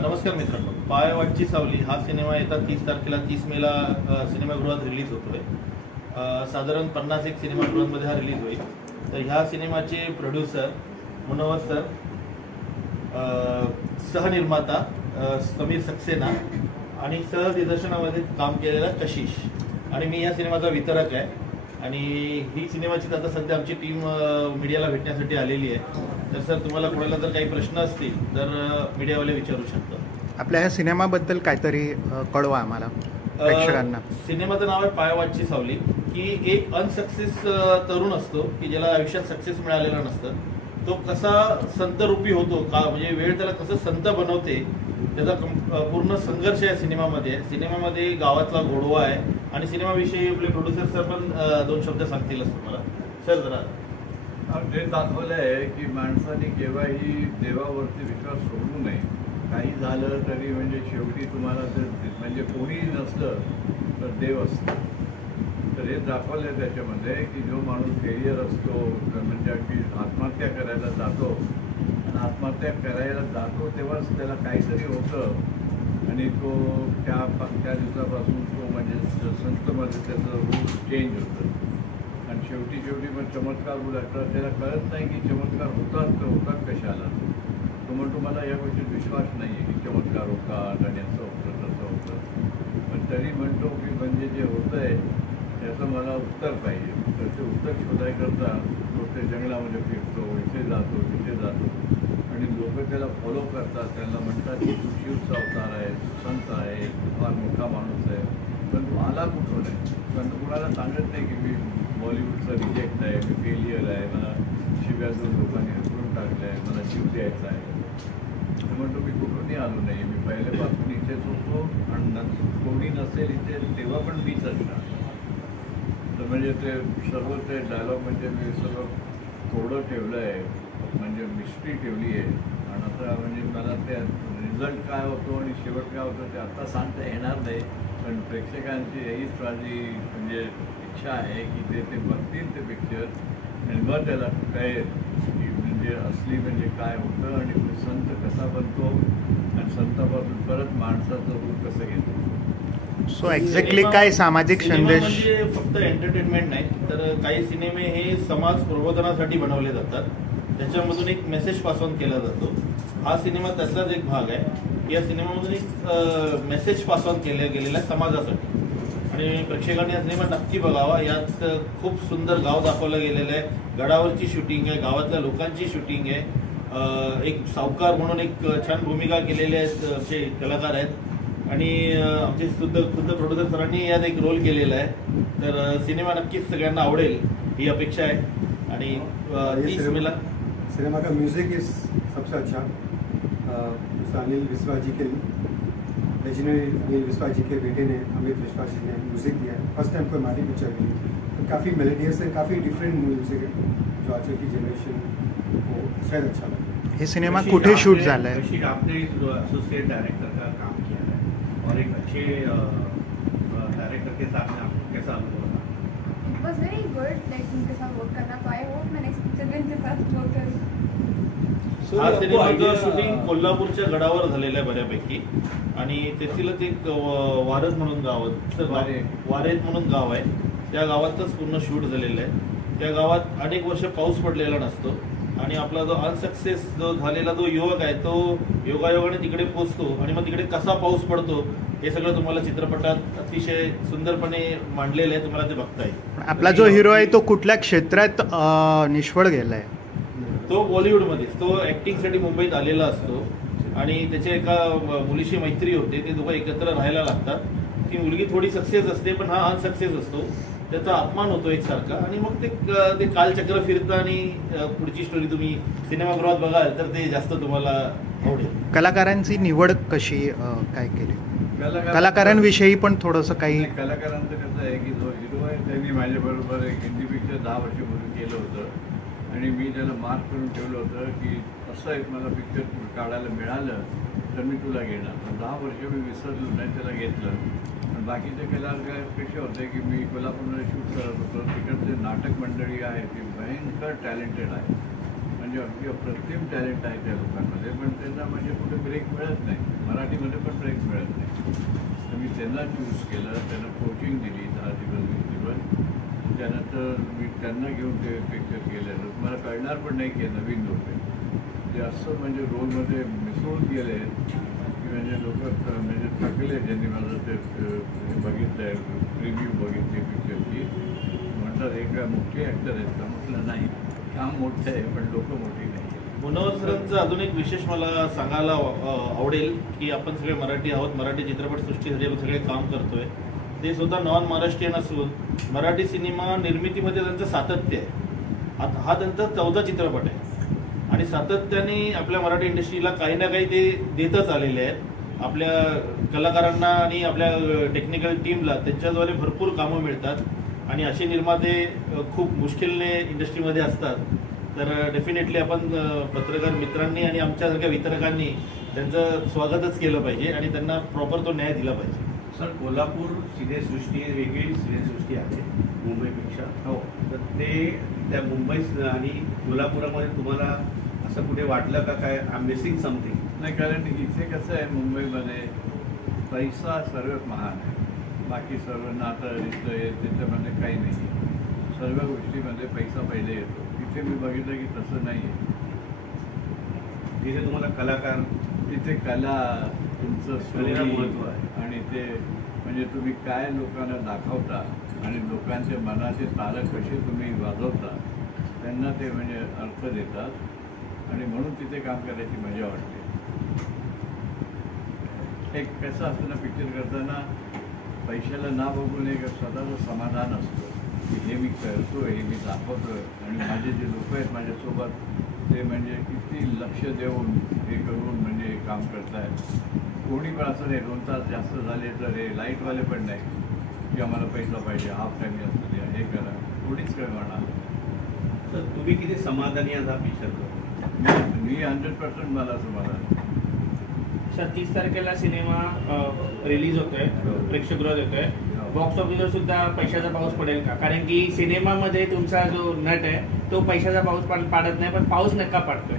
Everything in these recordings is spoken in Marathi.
नमस्कार मित्रांनो, पायवाटची सावली हा सिनेमा येता 30 तारखेला 30 मेला सिनेमागृहात रिलीज होतोय। साधारण 51 सिनेमागृहांमध्ये हा रिलीज होईल। तर ह्या सिनेमाचे प्रोड्युसर मुनव्वर सर, सहनिर्माता समीर सक्सेना आणि सहदिग्दर्शनामध्ये काम केलेला कशिश, आणि मी या सिनेमाचा वितरक आहे। आणि ही सिनेमाची आता सध्या आमची टीम मीडियाला भेटण्यासाठी आलेली आहे। तर सर, तुम्हाला कोणाला जर काही प्रश्न असतील तर मीडियावाले विचारू शकतात। आपल्या ह्या सिनेमाबद्दल काहीतरी कळवा आम्हाला प्रेक्षकांना। सिनेमाचं नाव आहे पायवाटची सावली, की एक अनसक्सेस तरुण असतो की ज्याला आयुष्यात सक्सेस मिळालेला नसतं। तो कसा संतरूपी होतो, का म्हणजे वेळ त्याला कसं संत बनवते, त्याचा पूर्ण संघर्ष या सिनेमामध्ये। सिनेमामध्ये गावातला गोडवा आहे आणि सिनेमाविषयी आपले प्रोड्युसर सर पण 2 शब्द सांगतीलच तुम्हाला। सर जरा जे दाखवलं आहे की माणसाने केव्हाही देवावरती विश्वास सोडू नये। काही झालं तरी म्हणजे शेवटी तुम्हाला जर म्हणजे कोणीही नसलं तर देव असतो। तर हे दाखवलं आहे त्याच्यामध्ये की जो माणूस फेलियर असतो म्हणजे अगदी आत्महत्या करायला जातो, आणि आत्महत्या करायला जातो तेव्हाच त्याला काहीतरी होतं आणि तो त्या दिवसापासून तो म्हणजे संतमध्ये त्याचं रूप चेंज होतं, आणि शेवटी मग चमत्कार उलटतात। त्याला कळत नाही की चमत्कार होतात तर होतात कशाला। तो म्हणतो मला या गोष्टीत विश्वास नाही आहे की चमत्कार होतात आणि असं होतं तसं होतं, पण तरी म्हणतो की म्हणजे जे होतं आहे त्याचं मला उत्तर पाहिजे। तर ते उत्तर शोधायकरता तो ते जंगलामध्ये फिरतो, इथे जातो तिथे जातो, आणि लोक त्याला फॉलो करतात। त्यांना म्हणतात की तू शिवचा अवतार आहे, तू संत आहे, तू फार मोठा माणूस आहे, पण तू आला कुठून आहे? पण कुणाला सांगत नाही की मी बॉलिवूडचा रिजेक्ट आहे, मी फेलियर आहे, मला शिव्यातून लोकांनी हसवून टाकलं आहे, मला जीव द्यायचा आहे। तर म्हणतो मी कुठूनही आलो नाही, मी पहिल्यापासून इथेच होतो, आणि कोणी नसेल इथे तेव्हा पण मीच असणार। तर म्हणजे ते सर्व ते डायलॉग म्हणजे मी सगळं थोडं ठेवलं आहे, म्हणजे मिस्ट्री ठेवली आहे। आणि आता म्हणजे मला त्या रिझल्ट काय होतो आणि शेवट काय होतं ते आता सांगता येणार नाही, पण प्रेक्षकांची हीच माझी म्हणजे इच्छा आहे की ते बघतील ते पिक्चर, आणि मग त्याला कळेल की म्हणजे असली म्हणजे काय होतं आणि तो संत कसा बनतो आणि संतापासून परत माणसाचं रूप कसं घेतो। सो एक्झॅक्टली काय सामाजिक संदेश म्हणजे फक्त एंटरटेनमेंट नाही, तर काही सिनेमे हे समाज प्रबोधनासाठी बनवले जातात, त्याच्यामधून एक मेसेज पास ऑन केला जातो। हा सिनेमा त्याचाच एक भाग आहे। या सिनेमामधून एक मेसेज पास ऑन केलेला आहे समाजासाठी, आणि प्रेक्षकांनी हा सिनेमा नक्की बघावा। यात खूप सुंदर गाव दाखवलं गेलेलं आहे, गडावरची शूटिंग आहे, गावातल्या लोकांची शूटिंग आहे, एक सावकार म्हणून एक छान भूमिका केलेले आहेत कलाकार आहेत, आणि आमचे खुद्द प्रोड्युसर सरांनी यात एक रोल केलेला आहे। तर सिनेमा नक्कीच सगळ्यांना आवडेल ही अपेक्षा आहे। आणि 30 मेला सिनेमा का म्यूजिक इज सबसे अच्छा। अनिल विश्वास जी के लेजेंडरी अनिल विश्वास जी के बेटे ने, अमित विश्वास जी ने म्यूजिक दिया है। फर्स्ट टाइम कोई हमारी पिक्चर की, तो काफ़ी मेलोडियस है, काफ़ी डिफरेंट म्यूजिक है जो आज की जनरेशन को शायद अच्छा लगे। हे सिनेमा कुठे शूट झाला आहे? आपने एसोसिएट डायरेक्टर का काम किया है और एक अच्छे डायरेक्टर के साथ में आपको कैसा अनुभव रहा? It was very good, like उनके साथ वर्क करना। तो आई होप मैं नेक्स्ट पिक्चर में उनके साथ वर्क करूँ। हा सिनेमाचं शूटिंग कोल्हापूरच्या गडावर झालेलं आहे बऱ्यापैकी, आणि तेथीलच एक वारद म्हणून गाव, वारेत म्हणून गाव आहे, त्या गावातच पूर्ण शूट झालेलं आहे। त्या गावात अनेक वर्ष पाऊस पडलेला नसतो, आणि आपला जो अनसक्सेस जो झालेला जो युवक आहे तो योगायोगाने तिकडे पोचतो, आणि मग तिकडे कसा पाऊस पडतो हे सगळं तुम्हाला चित्रपटात अतिशय सुंदरपणे मांडलेलं आहे, तुम्हाला ते बघता येईल। आपला जो हिरो आहे तो कुठल्या क्षेत्रात निष्फळ गेलाय? तो बॉलिवूडमध्येच, तो ॲक्टिंगसाठी मुंबईत आलेला असतो, आणि त्याच्या एका मुलीशी मैत्री होते, ते दोघं एकत्र राहायला लागतात। ती मुलगी थोडी सक्सेस असते पण हा अनसक्सेस असतो, त्याचा अपमान होतो एकसारखा, आणि मग ते कालचक्र फिरतं, आणि पुढची स्टोरी तुम्ही सिनेमागृहात बघाल तर ते जास्त तुम्हाला आवडेल। कलाकारांची निवड कशी काय केली? कलाकारांविषयी पण थोडंसं काही? कलाकारांचं कसं आहे की जो हिरो आहे त्यांनी माझ्याबरोबर एक हिंदी पिक्चर 10 वर्षापूर्वी केलं होतं, आणि मी त्याला मार्क करून ठेवलं होतं की असं एक मला पिक्चर काढायला मिळालं तर मी तुला घेणार। पण 10 वर्ष मी विसरलो नाही, त्याला घेतलं। आणि बाकीचे कलाकार कसे होते की मी कोल्हापूरमध्ये शूट करत होतो, तिकडचे नाटक मंडळी आहे ती भयंकर टॅलेंटेड आहे, म्हणजे अगदी अप्रतिम टॅलेंट आहे त्या लोकांमध्ये, पण त्यांना म्हणजे कुठे ब्रेक मिळत नाही। इंडस्ट्रीमध्ये पण ब्रेक मिळत नाही. तर मी त्यांना चूज केलं, त्यांना कोचिंग दिली 10 दिवस 20 दिवस. त्यानंतर मी त्यांना घेऊन ते पिक्चर केलेलं. मला कळणार पण नाही की नवीन लोक आहे ते असं म्हणजे रोलमध्ये मिसळून गेले की म्हणजे लोक म्हणजे थकले. ज्यांनी माझं ते बघितलं आहे, रिव्ह्यू बघितली पिक्चरची, म्हणतात हे काय मोठे ॲक्टर आहेत का? म्हटलं नाही, काम मोठं आहे पण लोक मोठी नाही. मुनव्वर सरांचं अजून एक विशेष मला सांगायला आवडेल की आपण सगळे मराठी आहोत, मराठी चित्रपटसृष्टीसाठी आपण सगळे काम करतोय. ते सुद्धा नॉन महाराष्ट्रीयन असून मराठी सिनेमा निर्मितीमध्ये त्यांचं सातत्य आहे. आता हा त्यांचा 14वा चित्रपट आहे आणि सातत्याने आपल्या मराठी इंडस्ट्रीला काही ना काही ते देतच आलेले आहेत. आपल्या कलाकारांना आणि आपल्या टेक्निकल टीमला त्यांच्याद्वारे भरपूर कामं मिळतात आणि असे निर्माते खूप मुश्किलने इंडस्ट्रीमध्ये असतात. तर डेफिनेटली आपण पत्रकार मित्रांनी आणि आमच्यासारख्या वितरकांनी त्यांचं स्वागतच केलं पाहिजे आणि त्यांना प्रॉपर तो न्याय दिला पाहिजे. सर, कोल्हापूर सिनेसृष्टी वेगळी सिनेसृष्टी आहे मुंबईपेक्षा. हो, तर ते त्या मुंबई आणि कोल्हापुरामध्ये तुम्हाला असं कुठे वाटलं का काय आय एम मिसिंग समथिंग? नाही, कारण इथे कसं आहे, मुंबईमध्ये पैसा सर्वात महान आहे. बाकी सर्व नातं रिश्तं आहे त्याच्यामध्ये काही नाही. सर्व गोष्टीमध्ये पैसा पहिले येतो. तिथे मी बघितलं की तसं नाही आहे. तिथे तुम्हाला कलाकार, तिथे कला, तुमचं कलेला story महत्त्व आहे. आणि ते म्हणजे तुम्ही काय लोकांना दाखवता आणि लोकांचे मनाचे तारक कसे तुम्ही वाजवता, त्यांना ते म्हणजे अर्थ देतात आणि म्हणून तिथे काम करायची मजा वाटते. एक कसं असतं ना, पिक्चर करताना पैशाला ना बघून एक स्वतःचं समाधान असतं की हे मी करतो, हे मी दाखवतो आणि माझे जे लोक आहेत माझ्यासोबत ते म्हणजे किती लक्ष देऊन हे करून म्हणजे काम करतायत. कोणी पण असं नाही 2 तास जास्त झाले तर हे लाईटवाले पण नाही की आम्हाला पैसा पाहिजे, हाफ टाईम असू द्या, हे करा, कोणीच काय म्हणणार. तर तुम्ही किती समाधानी आहात हा पिक्चर करून? मी 100% मला समाधान. सर, 30 तारखेला सिनेमा रिलीज होतोय, प्रेक्षकगृहात येतोय. बॉक्स ऑफिसवर सुद्धा पैशाचा पाऊस पडेल का? कारण की सिनेमामध्ये तुमचा जो नट आहे तो पैशाचा पाऊस पाडत नाही, पण पाऊस नक्का पडतोय.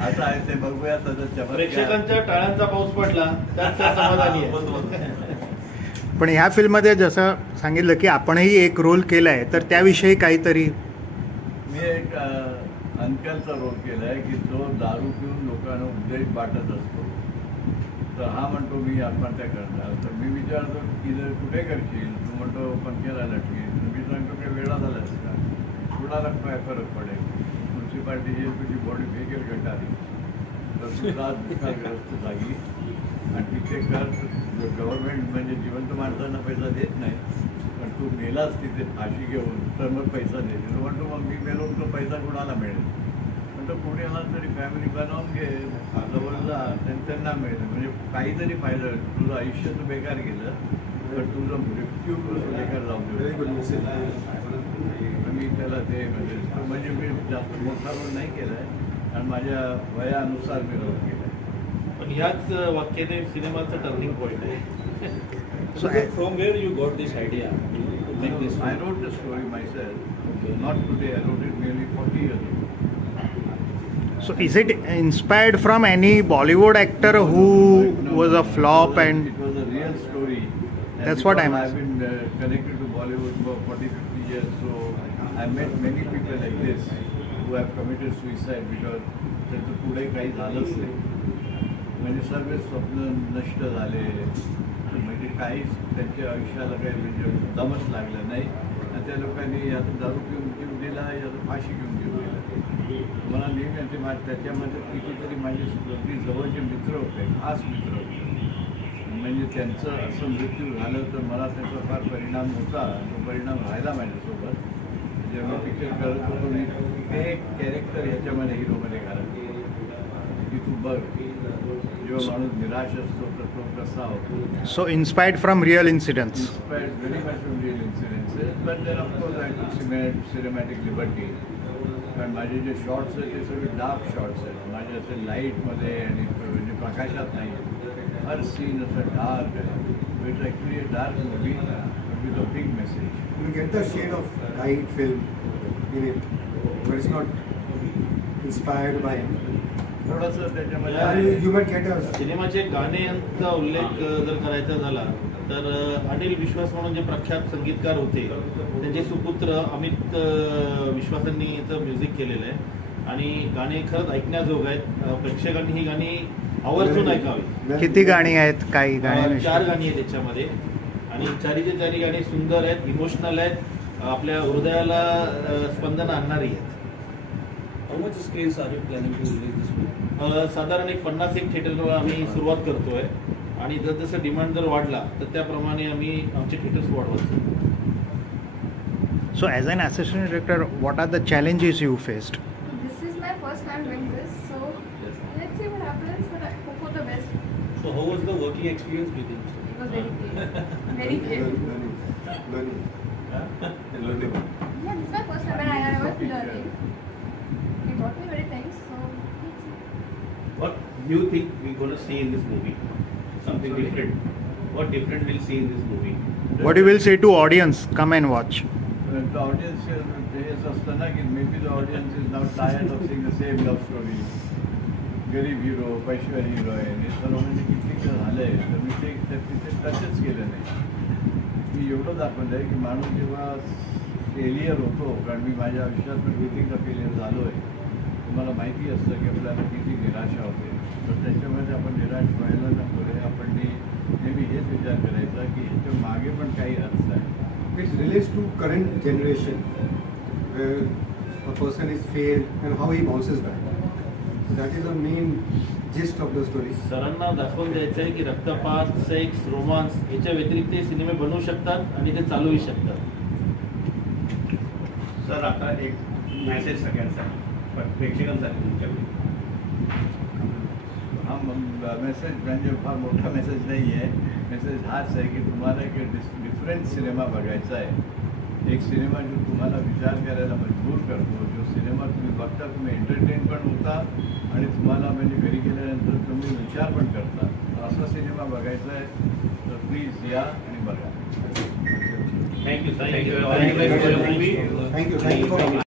आता आहे ते बघूया. प्रेक्षकांच्या टाळ्यांचा पाऊस पडला तर समाधानी आहे. पण ह्या फिल्ममध्ये जसं सांगितलं की आपणही एक रोल केला आहे, तर त्याविषयी काहीतरी. मी एक अंकलचा रोल केला आहे की जो दारू पिऊन लोकांना उपदेश वाटत असतो. तर हा म्हणतो मी आत्महत्या करणार. तर मी विचारतो की जर कुठे करशील? तू म्हणतो पंख्याला लटकेल. मी सांगतो काही वेळा झालाच का? कुणाला काय फरक पडेल? म्युन्सिपाल्टीची तुझी बॉडी फेकेल गटारी तर तुझा दुष्काळग्रस्त जागी आणि तिथे कर. गव्हर्नमेंट म्हणजे जिवंत माणसांना पैसा देत नाही, पण तू मेलाच तिथे फाशी घेऊन तर मग पैसा देतील. म्हणतो मग मी मेलो तो पैसा कुणाला मिळेल? म्हणतो कोणी आला तरी फॅमिली बनवून घे, जवळ जा, त्यांना मिळेल. म्हणजे काहीतरी फायदा. तुझं आयुष्य तू बेकार गेलं तर तुझं मृत्यू बेकार जाऊ दे. मी त्याला ते म्हणजे मी जास्त मोठा रोल नाही केला आहे आणि माझ्या वयानुसार मी रोल केला आहे. पण ह्याच वाक्याने सिनेमाचं टर्निंग पॉईंट आहे. So from where you got this idea to make this? I wrote the story myself. Okay. Not today. I wrote it nearly 40 years ago. So is it inspired from any Bollywood actor who was a flop? And it was a real story. That's what I'm I've been connected to Bollywood for 40-50 years, so I met many people like this who have committed suicide because त्यांचं पुढे काही झालंच नाही. म्हणजे सर्व स्वप्न नष्ट झाले. म्हणजे काहीच त्यांच्या आयुष्याला काही म्हणजे दमच लागलं नाही आणि त्या लोकांनी याचं दारू पिऊन जीव दिला, याचं फाशी घेऊन जीव दिला. मला नेहमी त्याच्यामध्ये कितीतरी माझे अगदी जवळचे मित्र होते, खास मित्र होते. म्हणजे त्यांचं असं मृत्यू झालं तर मला त्याचा फार परिणाम होता. तो परिणाम राहिला माझ्यासोबत. जेव्हा पिक्चर करत होतो मी एक कॅरेक्टर ह्याच्यामध्ये हिरोमध्ये घालत की तू बघ जेव्हा माणूस निराश असतो तर तो कसा होतो. so inspired from real incidents. Inspired very much from real incidences, but then of course I took cinematic liberty. कारण माझे जे शॉर्ट्स आहेत ते सगळे डार्क शॉर्ट्स आहेत. माझे असे लाईटमध्ये आणि म्हणजे प्रकाशात नाही. हर सीन असं डार्क आहे. It's actually a dark movie with a big message. You get the shade of night film in it, but it's not inspired by थोडंसं त्याच्यामध्ये And you might get a सिनेमाचे गाण्यांचा उल्लेख जर करायचा झाला तर अनिल विश्वास म्हणून जे प्रख्यात संगीतकार होते त्यांचे सुपुत्र अमित विश्वासांनी याचं म्युझिक केलेलं आहे आणि गाणी खरंच ऐकण्याजोग आहेत. प्रेक्षकांनी ही गाणी आवर्जून ऐकावी. किती गाणी आहेत? काही 4 गाणी गाणी आहेत त्याच्यामध्ये आणि चारीचे चारी गाणी सुंदर आहेत, इमोशनल आहेत, आपल्या हृदयाला स्पंदन आणणारी आहेत. How much screens are you planning to release this movie? साधारण एक 50 थिएटरवर आम्ही सुरुवात करतोय आणि जसं डिमांड जर वाढला तर त्याप्रमाणे आम्ही आमचे थिएटर्स वाढवतो. So as an assistant director, what are the challenges you faced? This is my first time doing this, so let's see what happens, but I hope for the best. So how was the working experience with him? It was very great. Very great. learning. Yeah, this is my first time and I was learning. He taught me many things, so let's see. What do you think we're going to see in this movie? Something different. What different we'll see in this movie? What you will say to audience, come and watch. The audience is असतं ना की may be the audience is now tired of seeing the same love story. गरीब हिरो, पैशवारी हिरोईन, हे सर्व म्हणजे किती झालं आहे. तर मी ते तिथे टचच केलं नाही. मी एवढं दाखवलं आहे की माणूस जेव्हा फेलियर होतो, कारण मी माझ्या आयुष्यात कितीदा फेलियर झालो आहे, तुम्हाला माहिती असतं की आपल्याला किती निराशा होते. तर त्याच्यामध्ये आपण निराश व्हायला नको रे. आपण नेहमी हेच विचार करायचा की ह्याच्या मागे पण काही अर्थ आहे. It relates to current generation where a person is failed and how he bounces back. So that is the main gist of the story. सरांना दाखवून द्यायचं आहे की रक्तपात, सेक्स, रोमांस याच्या व्यतिरिक्त हे सिनेमे बनवू शकतात आणि ते चालूही शकतात. सर आता एक मेसेज सगळ्यांसाठी, पण प्रेक्षकांसाठी तुमच्याकडे. हा मेसेज म्हणजे फार मोठा मेसेज नाही आहे. मेसेज हाच आहे की तुम्हाला एक डिफरंट सिनेमा बघायचा आहे. एक सिनेमा जो तुम्हाला विचार करायला मजबूर करतो, जो सिनेमा तुम्ही बघता तुम्ही एंटरटेन पण होता आणि तुम्हाला म्हणजे घरी गेल्यानंतर तुम्ही विचार पण करता. असा सिनेमा बघायचा आहे तर प्लीज या आणि बघा. Thank you. Thank you. Thank you. Thank you for coming.